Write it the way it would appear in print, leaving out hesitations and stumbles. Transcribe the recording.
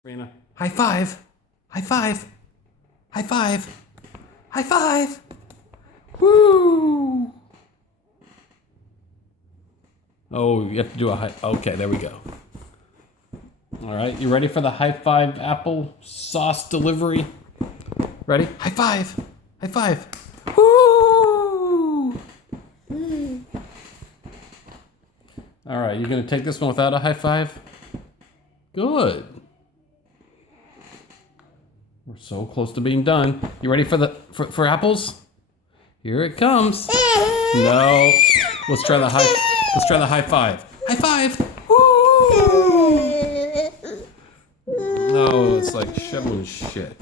Sabrina, high five, high five, high five, high five. Woo! Oh, you have to do a high. Okay, there we go. All right, you ready for the high five apple sauce delivery? Ready? High five, high five. Woo! All right, you gonna take this one without a high five? Good. We're so close to being done. You ready for the for apples? Here it comes. No. Let's try the high five. High five. Woo! No, it's like shoveling shit.